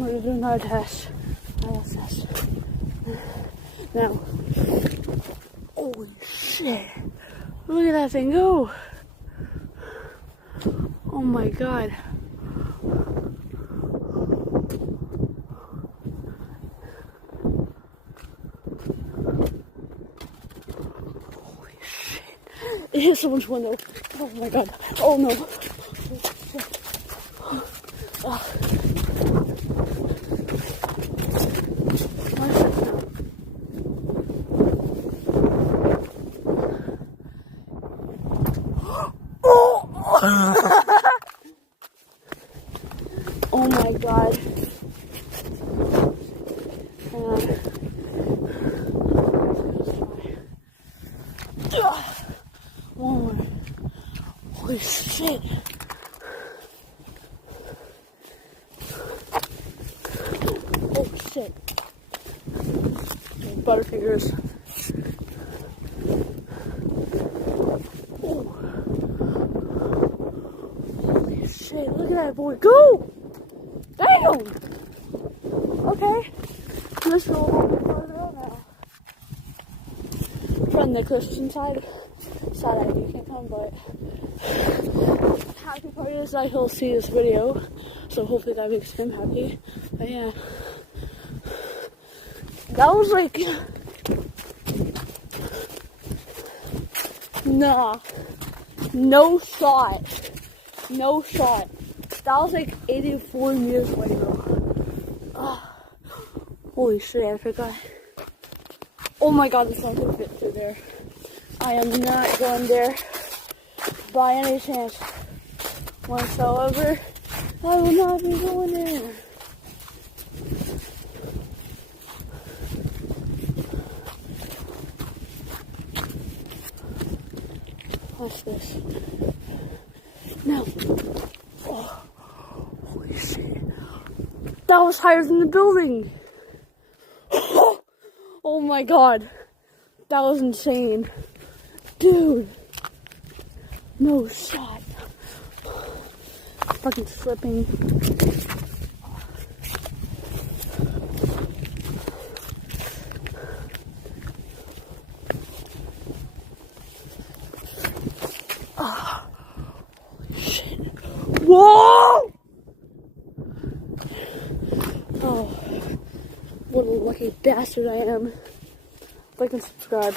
We're doing our test. Our test. Now. Holy shit. Look at that thing go. Oh my god. Holy shit. It hit someone's window. Oh my god. Oh no. Oh my god. One more. Holy shit. Oh shit. Butterfingers. Oh. Holy shit. Look at that boy go. Damn! Okay. Let's go a little bit further out now. From the Christian side. Sad idea, can't come, but happy part is that he'll see this video. So hopefully that makes him happy. But yeah. That was like nah. No shot. No shot. That was like 84 meters away though. Holy shit, I forgot. Oh my god, this one can fit through there. I am not going there by any chance whatsoever. I will not be going there. Watch this. No. Oh, holy shit. That was higher than the building. Oh my god. That was insane. Dude. No shot. Fucking slipping. Holy shit. Whoa! Oh. What a lucky bastard I am. Like and subscribe.